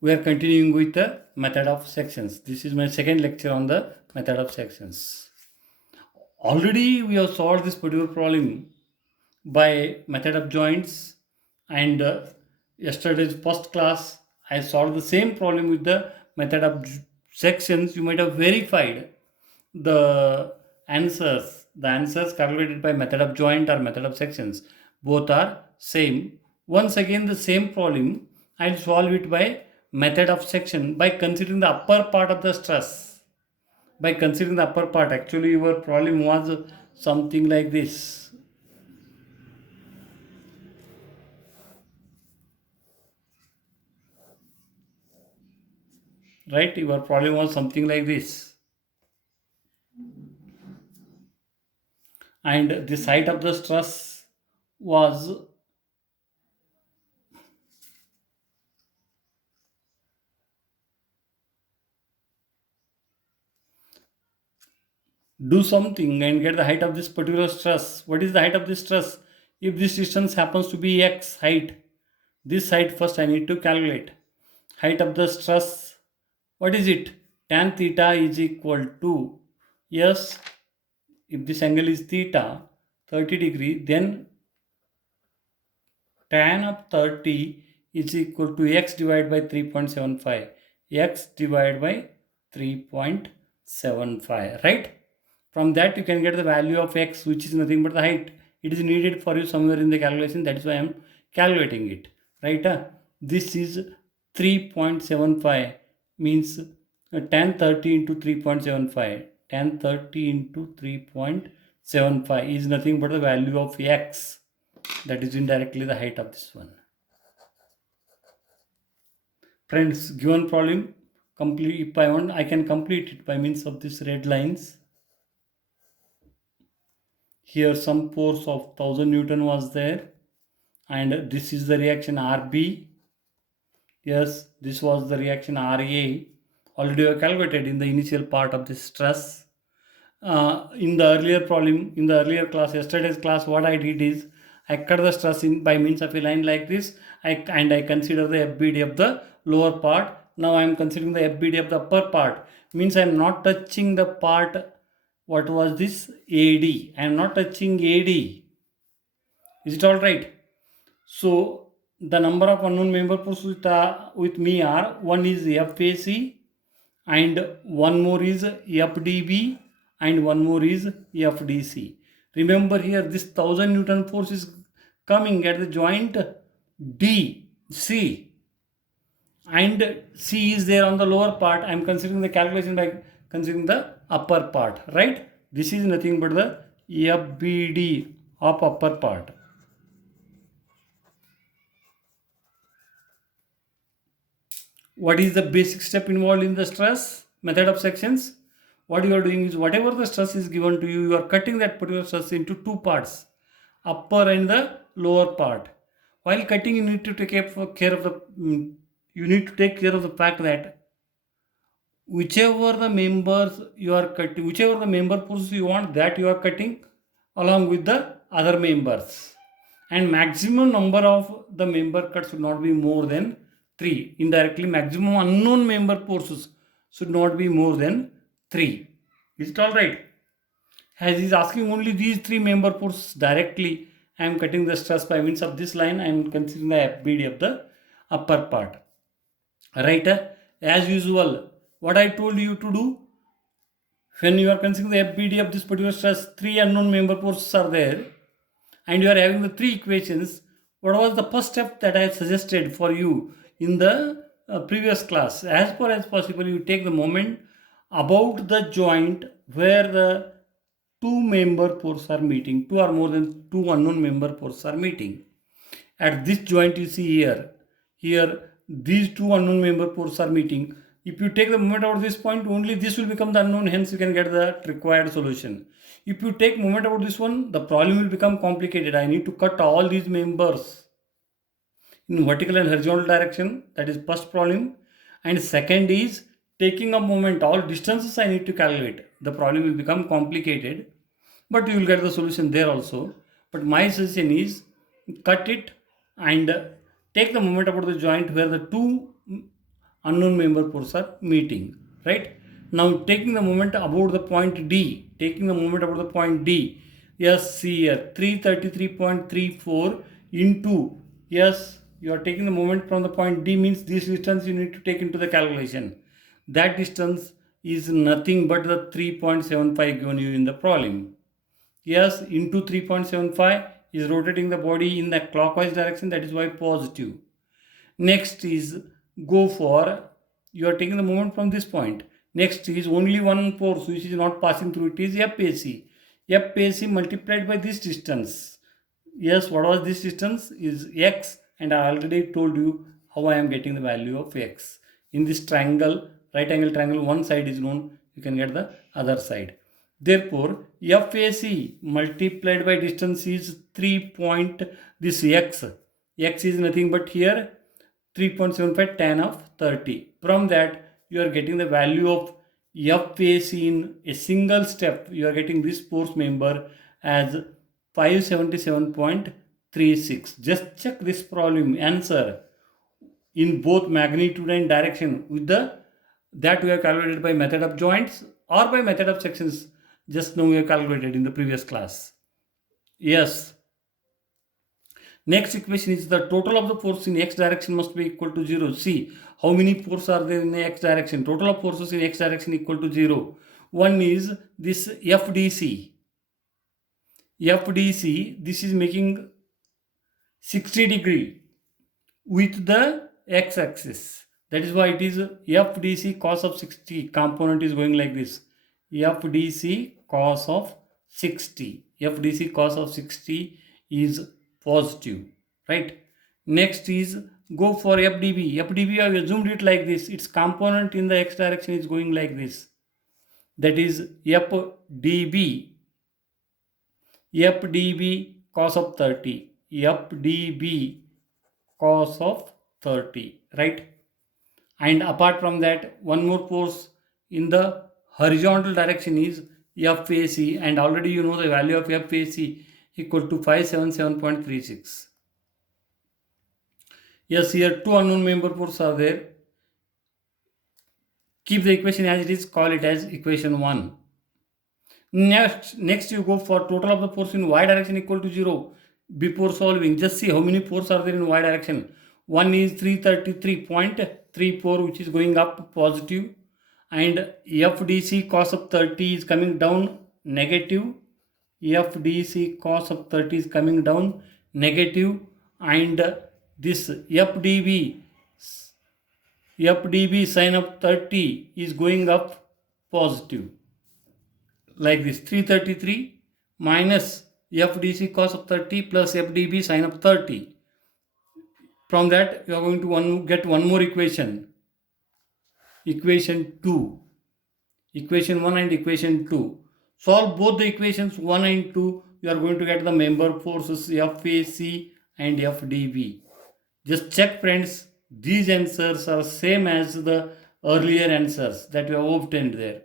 We are continuing with the method of sections. This is my second lecture on the method of sections. Already we have solved this particular problem by method of joints, and yesterday's first class I solved the same problem with the method of sections. You might have verified the answers calculated by method of joint or method of sections, both are same. Once again the same problem, I'll solve it by method of section by considering the upper part of the stress. By considering the upper part, actually your problem was something like this, right? Your problem was something like this, and the site of the stress was, do something and get the height of this particular stress. What is the height of this stress? If this distance happens to be x height, this height first I need to calculate. Height of the stress, what is it? Tan theta is equal to, yes, if this angle is theta 30 degree, then tan of 30 is equal to x divided by 3.75. X divided by 3.75, right? From that you can get the value of x, which is nothing but the height. It is needed for you somewhere in the calculation, that is why I am calculating it, right? This is 3.75, means tan 30 into 3.75. Tan 30 into 3.75 is nothing but the value of x, that is indirectly the height of this one. Friends, given problem, complete, if I want, I can complete it by means of these red lines. Here some force of 1000 Newton was there, and this is the reaction RB. Yes, this was the reaction RA. Already I calculated in the initial part of the stress. In the earlier problem, in the earlier class, yesterday's class, what I did is I cut the stress in by means of a line like this, and I consider the FBD of the lower part. Now I am considering the FBD of the upper part. Means I am not touching the part. What was this? AD. I am not touching AD. Is it all right? So the number of unknown member forces with me are, one is FAC, and one more is FDB, and one more is FDC. Remember here this 1000 Newton force is coming at the joint DC, and C is there on the lower part. I am considering the calculation by considering the upper part, right? This is nothing but the FBD of upper part. What is the basic step involved in the stress method of sections? What you are doing is, whatever the stress is given to you, you are cutting that particular stress into two parts, upper and the lower part. While cutting, you need to take care of the you need to take care of the fact that whichever the members you are cutting, whichever the member forces you want, that you are cutting along with the other members, and maximum number of the member cuts should not be more than 3. Indirectly, maximum unknown member forces should not be more than 3. Is it all right? As he is asking only these 3 member forces directly, I am cutting the stress by means of this line. I am considering the FBD of the upper part. Right? As usual, what I told you to do, when you are considering the FBD of this particular stress, 3 unknown member forces are there, and you are having the 3 equations. What was the first step that I suggested for you in the previous class? As far as possible, you take the moment about the joint where the 2 member forces are meeting, 2 or more than 2 unknown member forces are meeting. At this joint you see here these 2 unknown member forces are meeting. If you take the moment about this point, only this will become the unknown, hence you can get the required solution. If you take moment about this one, the problem will become complicated. I need to cut all these members in vertical and horizontal direction. That is first problem. And second is taking a moment, all distances I need to calculate. The problem will become complicated, but you will get the solution there also. But my suggestion is, cut it and take the moment about the joint where the 2 unknown member force are meeting, right? Now taking the moment about the point D, yes, see here 333.34 into, yes, you are taking the moment from the point D, means this distance you need to take into the calculation. That distance is nothing but the 3.75 given you in the problem. Yes, into 3.75 is rotating the body in the clockwise direction, that is why positive. Next is go for, you are taking the moment from this point. Next is only one force which is not passing through, it is FAC. FAC multiplied by this distance. Yes, what was this distance is x, and I already told you how I am getting the value of x. In this triangle, right angle triangle, one side is known, you can get the other side. Therefore, FAC multiplied by distance is 3 point, this x. X is nothing but here 3.75 tan of 30. From that, you are getting the value of FAC in a single step. You are getting this force member as 577.36. Just check this problem answer in both magnitude and direction with the that we have calculated by method of joints or by method of sections. Just now we have calculated in the previous class. Yes. Next equation is the total of the force in x direction must be equal to 0. See how many forces are there in the x direction. Total of forces in x direction equal to 0. One is this FDC. FDC, this is making 60 degree with the x-axis. That is why it is FDC cos of 60. Component is going like this. FDC cos of 60. FDC cos of 60 is positive, right? Next is go for FDB. FDB, I have assumed it like this. Its component in the x direction is going like this. That is FDB. FDB cos of 30. FDB cos of 30, right? And apart from that, one more force in the horizontal direction is FAC, and already you know the value of FAC equal to 577.36. Yes, here two unknown member forces are there. Keep the equation as it is, call it as equation 1. Next you go for total of the force in y direction equal to 0. Before solving, just see how many forces are there in y direction. One is 333.34, which is going up positive, and FDC cos of 30 is coming down negative. FDC cos of 30 is coming down negative, and this FDB sin of 30 is going up positive. Like this, 333 minus FDC cos of 30 plus FDB sin of 30. From that, you are going to get one more equation. Equation 2. Equation 1 and equation 2. Solve both the equations 1 and 2. You are going to get the member forces FAC and FDB. Just check, friends. These answers are same as the earlier answers that we have obtained there.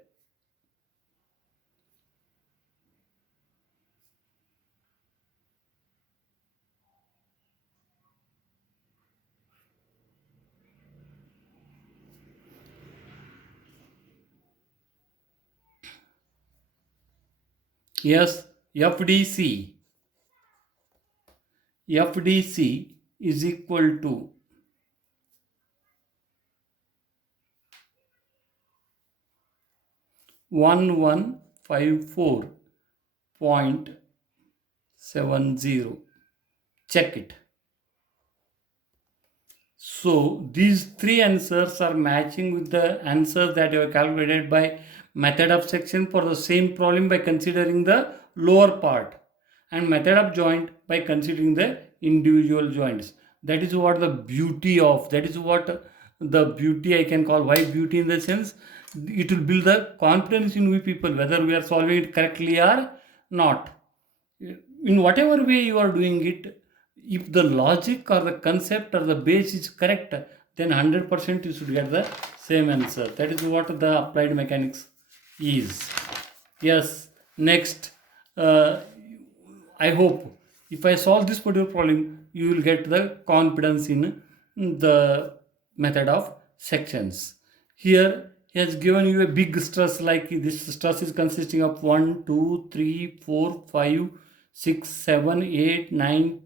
Yes, FDC is equal to 1154.70. Check it. So these three answers are matching with the answers that you have calculated by method of section for the same problem by considering the lower part, and method of joint by considering the individual joints. That is what the beauty of, that is what the beauty I can call. Why beauty? In the sense, it will build the confidence in we people whether we are solving it correctly or not. In whatever way you are doing it, if the logic or the concept or the base is correct, then 100% you should get the same answer. That is what the applied mechanics is. Yes. Next, I hope if I solve this particular problem, you will get the confidence in the method of sections. Here he has given you a big stress, like this stress is consisting of 1, 2, 3, 4, 5, 6, 7, 8, 9,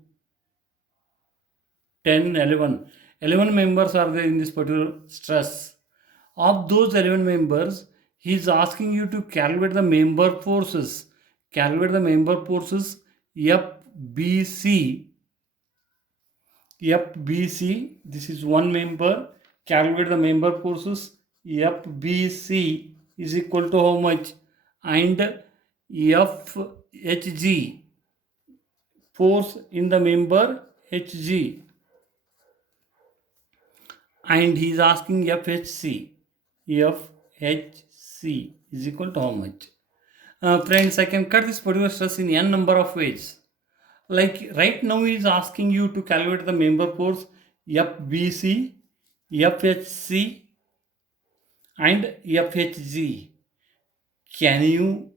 10, 11. 11 members are there in this particular stress. Of those 11 members, he is asking you to calculate the member forces. Calculate the member forces FBC. FBC, this is one member. Calculate the member forces. FBC is equal to how much? And FHG, force in the member HG. And he is asking FHC. FHC is equal to how much? Friends, I can cut this particular stress in n number of ways. Like right now he is asking you to calculate the member force FBC, FHC and FHG. Can you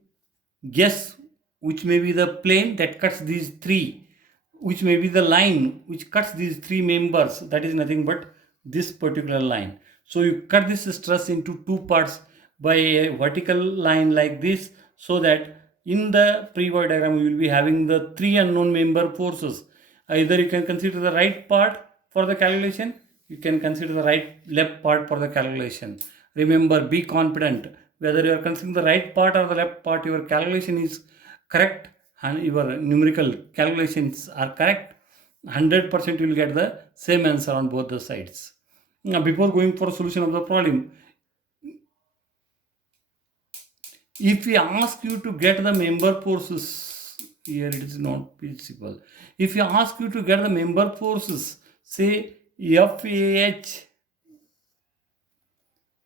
guess which may be the plane that cuts these three? Which may be the line which cuts these three members? That is nothing but this particular line. So you cut this stress into two parts by a vertical line like this, so that in the free body diagram you will be having the three unknown member forces. Either you can consider the right part for the calculation, you can consider the left part for the calculation. Remember, be confident. Whether you are considering the right part or the left part, your calculation is correct and your numerical calculations are correct. 100% you will get the same answer on both the sides. Now, before going for a solution of the problem, if we ask you to get the member forces, here it is not possible. If we ask you to get the member forces, say FAH,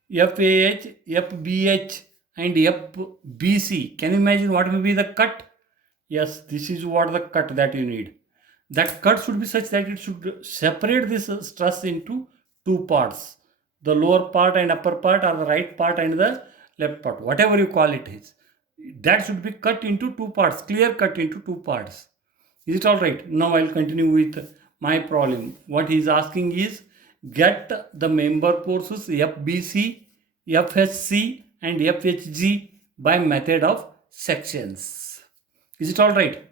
FBH and FBC, can you imagine what will be the cut? Yes, this is what the cut that you need. That cut should be such that it should separate this stress into two parts. The lower part and upper part, or the right part and the left part, whatever you call it is. That should be cut into two parts, clear cut into two parts. Is it all right? Now I'll continue with my problem. What he is asking is, get the member forces FBC, FHC and FHG by method of sections. Is it all right?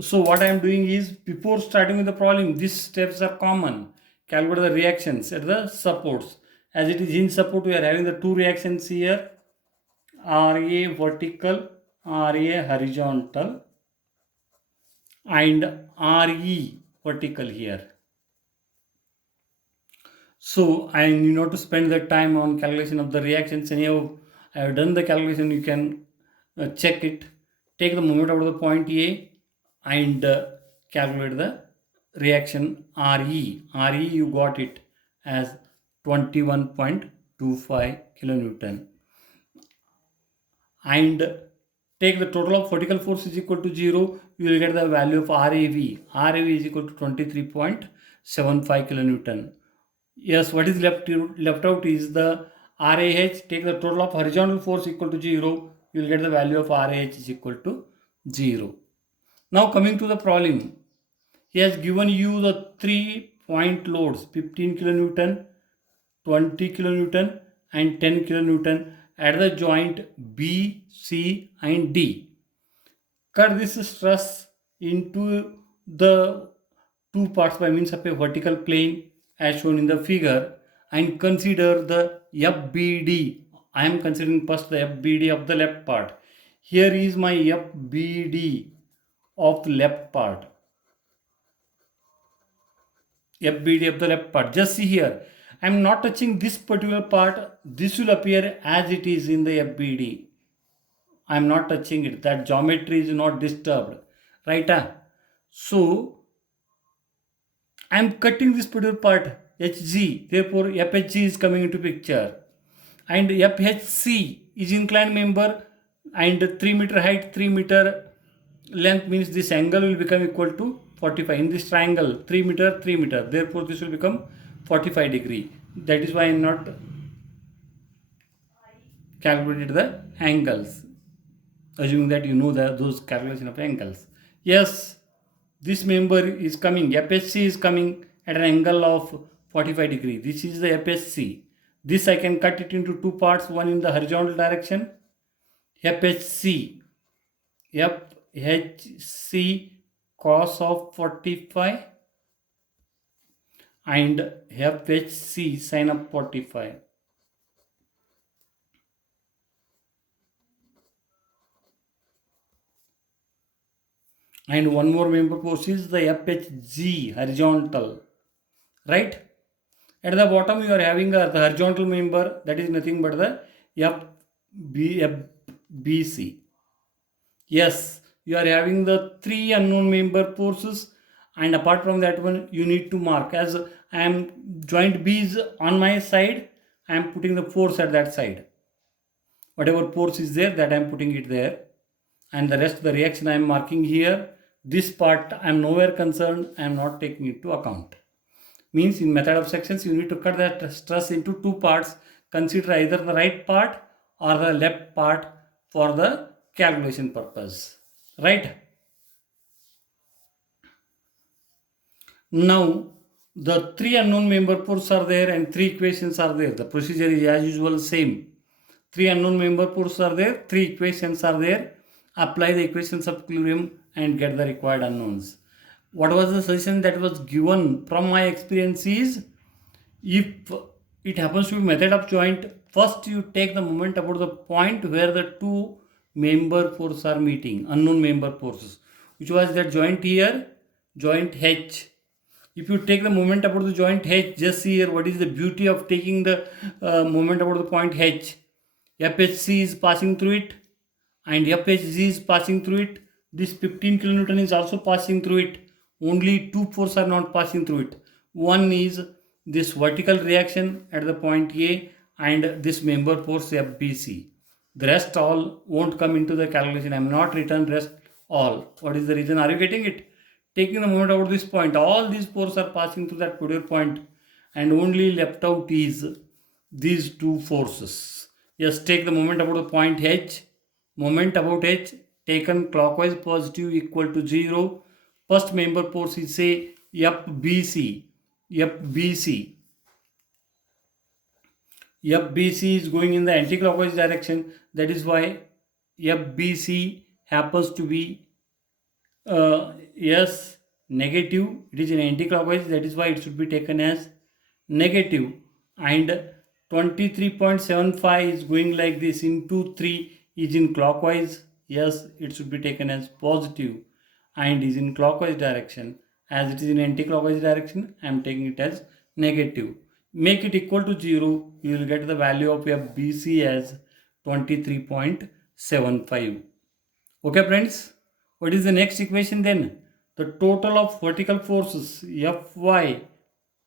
So what I am doing is, before starting with the problem, these steps are common. Calculate the reactions at the supports. As it is in support, we are having the two reactions here, RA vertical, RA horizontal and RE vertical here. So I need not to spend the time on calculation of the reactions. Anyhow, I have done the calculation. You can check it. Take the moment out of the point A and calculate the reaction RE. RE, you got it as 21.25 kilonewton. And take the total of vertical force is equal to 0. You will get the value of RAV. RAV is equal to 23.75 kilonewton. Yes, what is left out is the RAH. Take the total of horizontal force equal to 0. You will get the value of RAH is equal to 0. Now coming to the problem. He has given you the 3-point loads, 15 kilonewton, 20 kilonewton and 10 kilonewton at the joint B, C and D. Cut this stress into the two parts by means of a vertical plane as shown in the figure, and consider the FBD. I am considering first the FBD of the left part. Here is my FBD of the left part. FBD of the left part. Just see here. I am not touching this particular part. This will appear as it is in the FBD. I am not touching it. That geometry is not disturbed. Right? So, I am cutting this particular part, HG. Therefore, FHG is coming into picture. And FHC is inclined member, and 3 meter height, 3 meter length, means this angle will become equal to 45. In this triangle, 3 meter, 3 meter. Therefore, this will become 45 degree. That is why I am not calculated the angles. Assuming that you know those calculation of angles. Yes, this member is coming, FHC is coming at an angle of 45 degree. This is the FHC. This I can cut it into two parts, one in the horizontal direction, FHC, FHC cos of 45 and FHC sin of 45. And one more member force is the FHG horizontal, right? At the bottom you are having the horizontal member, that is nothing but the FBC. Yes, you are having the three unknown member forces, and apart from that one you need to mark. As I am joint B is on my side, I am putting the force at that side. Whatever force is there, that I am putting it there, and the rest of the reaction I am marking here. This part I am nowhere concerned, I am not taking it to account. Means in method of sections you need to cut that stress into two parts. Consider either the right part or the left part for the calculation purpose, right? Now the three unknown member forces are there and three equations are there. The procedure is as usual same. Three unknown member forces are there, three equations are there. Apply the equations of equilibrium and get the required unknowns. What was the suggestion that was given from my experience is, if it happens to be method of joint, first you take the moment about the point where the two member forces are meeting, unknown member forces, which was that joint here, joint H. If you take the moment about the joint H, just see here what is the beauty of taking the moment about the point H. FHC is passing through it and FHG is passing through it. This 15 kilonewton is also passing through it. Only two forces are not passing through it. One is this vertical reaction at the point A and this member force FBC. The rest all won't come into the calculation. I am not written rest all. What is the reason? Are you getting it? Taking the moment out of this point, all these forces are passing through that particular point and only left out is these two forces. Yes, take the moment about the point H. Moment about H taken clockwise positive equal to 0. First member force is say FBC. FBC. FBC is going in the anti-clockwise direction. That is why FBC happens to be yes, negative. It is in anti-clockwise. That is why it should be taken as negative. And 23.75 is going like this into 3 is in clockwise. Yes, it should be taken as positive and is in clockwise direction. As it is in anti-clockwise direction, I am taking it as negative. Make it equal to 0, you will get the value of FBC as 23.75. Okay friends, what is the next equation then? The total of vertical forces Fy,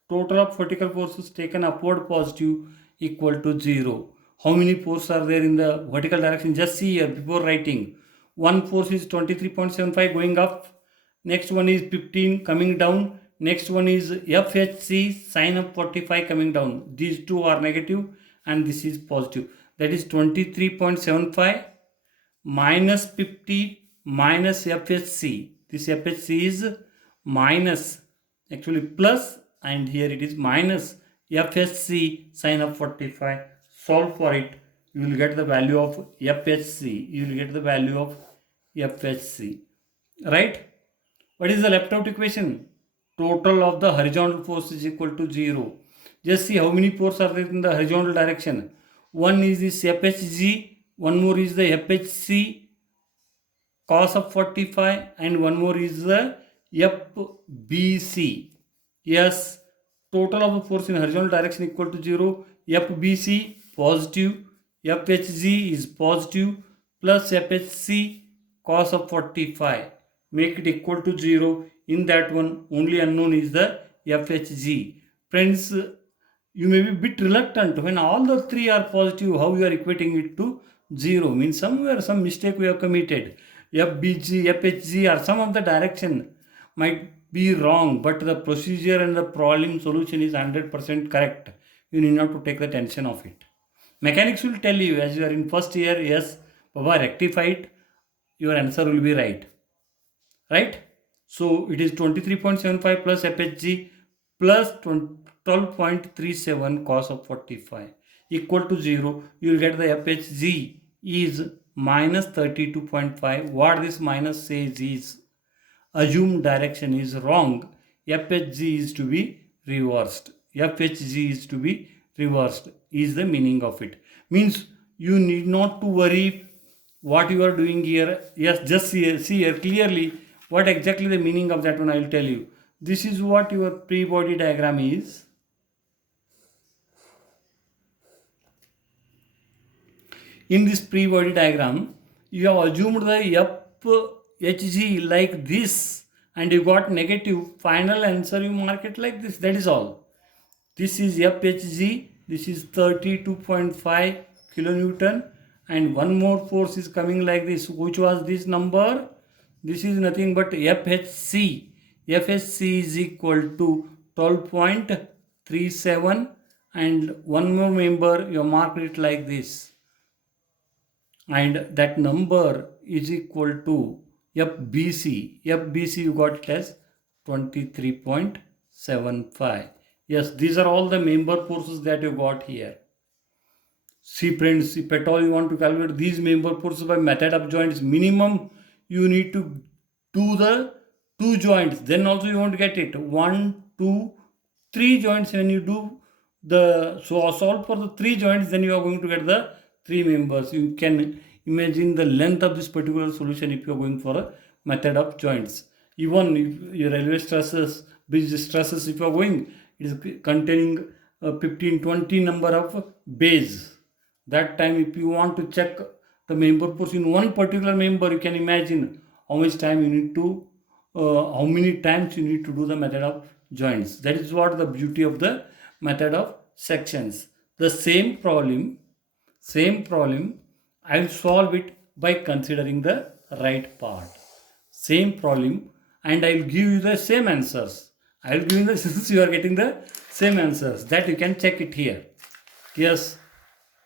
total of vertical forces taken upward positive equal to 0. How many forces are there in the vertical direction? Just see here before writing. One force is 23.75 going up. Next one is 15 coming down. Next one is FHC sin of 45 coming down. These two are negative and this is positive. That is 23.75 minus 50 minus FHC. This FHC is minus, actually plus, and here it is minus FHC sin of 45. Solve for it. You will get the value of FHC. You will get the value of FHC. Right? What is the left out equation? Total of the horizontal force is equal to 0. Just see how many forces are there in the horizontal direction. One is this FHG, one more is the FHC cos of 45 and one more is the FBC. Yes, total of the force in horizontal direction equal to 0. FBC positive, FHG is positive plus FHC cos of 45. Make it equal to 0. In that one, only unknown is the FHG. Friends, you may be a bit reluctant when all the three are positive, how you are equating it to 0. Means somewhere some mistake we have committed. FBG, FHG or some of the direction might be wrong, but the procedure and the problem solution is 100% correct. You need not to take the tension of it. Mechanics will tell you as you are in first year, yes, Baba, rectify it, your answer will be right. Right? So it is 23.75 plus FHG plus 12.37 cos of 45 equal to 0. You will get the FHG is minus 32.5. What this minus says is assumed direction is wrong. FHG is to be reversed. FHG is to be reversed is the meaning of it. Means you need not to worry what you are doing here. Yes, just see here clearly what exactly the meaning of that one I will tell you. This is what your pre-body diagram is. In this pre-body diagram, you have assumed the FHG like this and you got negative. Final answer you mark it like this. That is all. This is FHG. This is 32.5 kilonewton and one more force is coming like this. Which was this number? This is nothing but FHC. FHC is equal to 12.37 and one more member you mark it like this. And that number is equal to FBC. FBC you got it as 23.75. Yes, these are all the member forces that you got here. See friends, if at all you want to calculate these member forces by method of joints, minimum you need to do the 2 joints. Then also you won't get it. 1, 2, 3 joints. When you do the solve for the 3 joints, then you are going to get the 3 members. You can imagine the length of this particular solution if you are going for a method of joints. Even if your railway stresses, bridge stresses, if you are going, it is containing 15-20 number of bays. That time if you want to check the member force in one particular member, you can imagine how much time you need to, how many times you need to do the method of joints. That is what the beauty of the method of sections. The same problem, I will solve it by considering the right part. Same problem and I will give you the same answers. I will give you the, since you are getting the same answers, that you can check it here. Yes,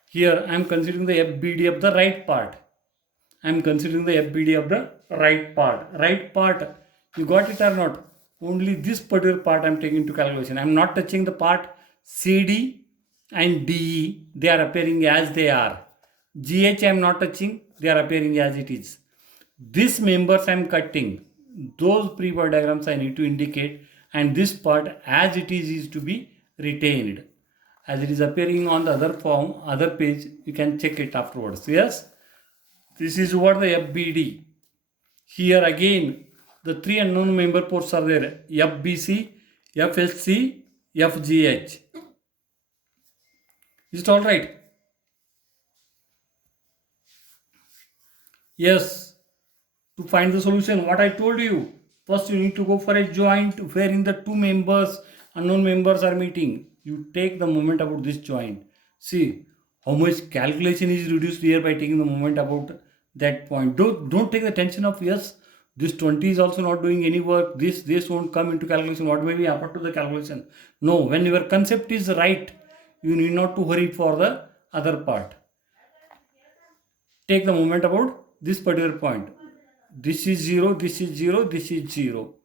here I am considering the FBD of the right part. I am considering the FBD of the right part. Right part, you got it or not? Only this particular part I am taking into calculation. I am not touching the part CD and DE. They are appearing as they are. GH I am not touching. They are appearing as it is. These members I am cutting. Those pre-body diagrams I need to indicate, and this part as it is to be retained. As it is appearing on the other form, other page, you can check it afterwards. Yes, this is what the FBD. Here again, the 3 unknown member forces are there: FBC, FHC, FGH. Is it all right? Yes. To find the solution, what I told you, first you need to go for a joint wherein the 2 members, unknown members are meeting. You take the moment about this joint. See how much calculation is reduced here by taking the moment about that point. Don't take the tension of yes, this 20 is also not doing any work. This won't come into calculation. What may be happen to the calculation? No, when your concept is right, you need not to worry for the other part. Take the moment about this particular point. This is 0, this is 0, this is 0.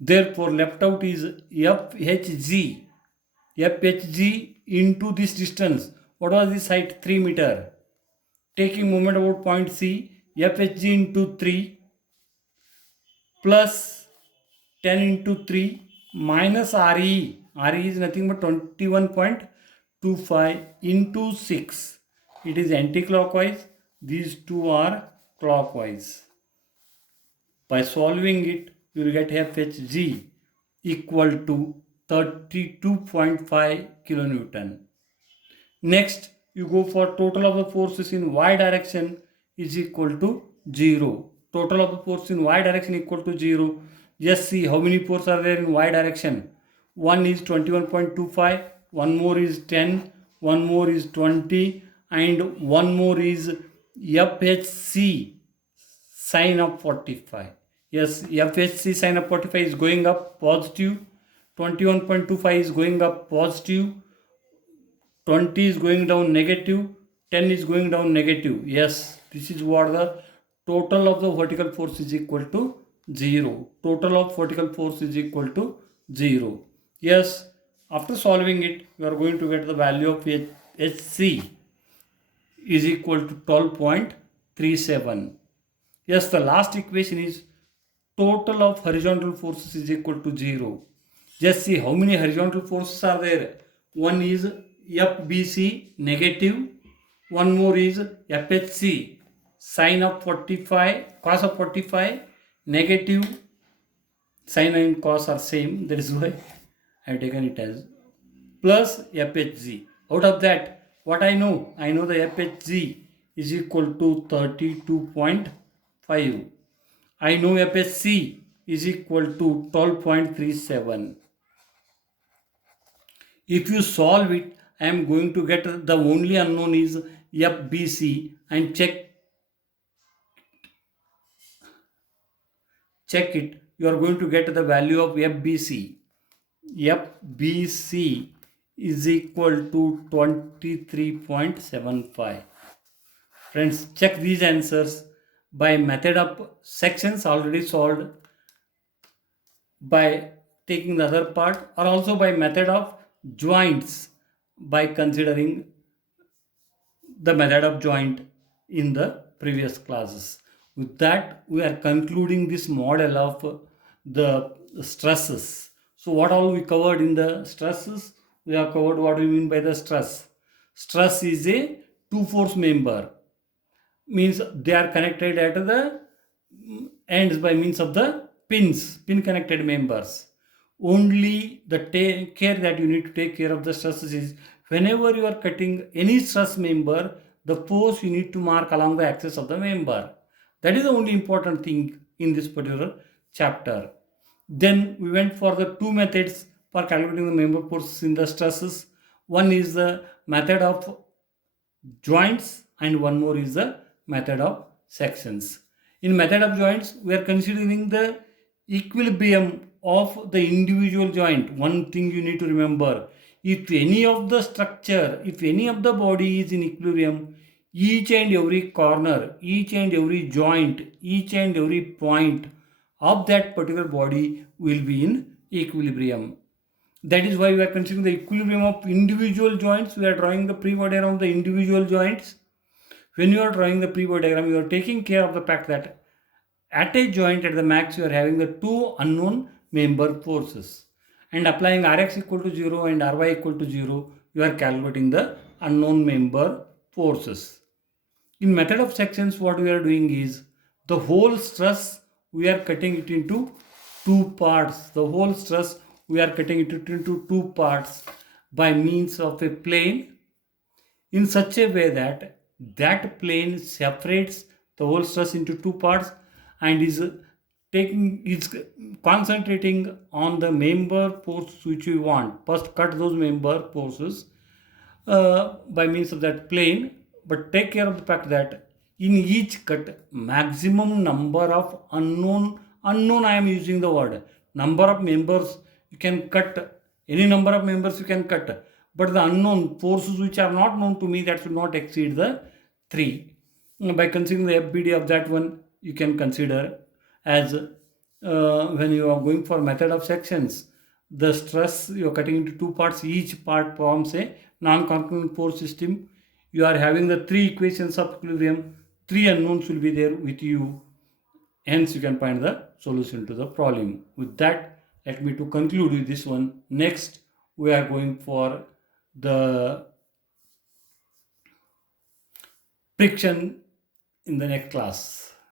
Therefore, left out is FHG. FHG into this distance. What was this height? 3 meter. Taking moment about point C, FHG into 3 plus 10 into 3 minus RE. RE is nothing but 21.25 into 6. It is anti-clockwise. These two are clockwise. By solving it, you will get FHG equal to 32.5 kilonewton. Next, you go for total of the forces in y direction is equal to 0. Total of the force in y direction equal to 0. Just see how many forces are there in y direction. One is 21.25, one more is 10, one more is 20, and one more is FHC sine of 45. Yes, FHC sine of 45 is going up positive, 21.25 is going up positive, 20 is going down negative, 10 is going down negative. Yes, this is what the total of the vertical force is equal to 0. Total of vertical force is equal to 0. Yes, after solving it, you are going to get the value of HC is equal to 12.37. Yes, the last equation is total of horizontal forces is equal to 0. Just see how many horizontal forces are there. One is FBC negative, one more is FHC sine of 45, cos of 45, negative sine and cos are same, that is why I have taken it as plus FHG. Out of that, what I know the FHG is equal to 32.5. I know FHC is equal to 12.37. If you solve it, I am going to get the only unknown is FBC, and check it. You are going to get the value of FBC. FBC is equal to 23.75. Friends, check these answers by method of sections already solved, by taking the other part, or also by method of joints by considering the method of joint in the previous classes. With that, we are concluding this model of the stresses. So what all we covered in the stresses? We have covered what we mean by the stress. Stress is a two-force member, means they are connected at the ends by means of the pin connected members. Only the care that you need to take care of the stresses is whenever you are cutting any stress member, the force you need to mark along the axis of the member. That is the only important thing in this particular chapter. Then we went for the two methods for calculating the member forces in the stresses. One is the method of joints and one more is the method of sections. In method of joints, we are considering the equilibrium of the individual joint. One thing you need to remember, if any of the structure, if any of the body is in equilibrium, each and every corner, each and every joint, each and every point of that particular body will be in equilibrium. That is why we are considering the equilibrium of individual joints. We are drawing the pre-body diagram of the individual joints. When you are drawing the pre-body diagram, you are taking care of the fact that at a joint at the max, you are having the two unknown member forces. And applying Rx equal to 0 and Ry equal to 0, you are calculating the unknown member forces. In method of sections, what we are doing is the whole stress, we are cutting it into two parts. The whole stress, we are cutting it into two parts by means of a plane in such a way that that plane separates the whole stress into two parts and is concentrating on the member force which we want. First cut those member forces by means of that plane, but take care of the fact that in each cut maximum number of unknown I am using the word number of members. You can cut any number of members, you can cut, but the unknown forces which are not known to me, that should not exceed the 3. By considering the FBD of that one, you can consider as when you are going for method of sections, the stress you are cutting into two parts, each part forms a non-concurrent force system. You are having the 3 equations of equilibrium, 3 unknowns will be there with you, hence you can find the solution to the problem. With that, let me to conclude with this one. Next, we are going for the friction in the next class.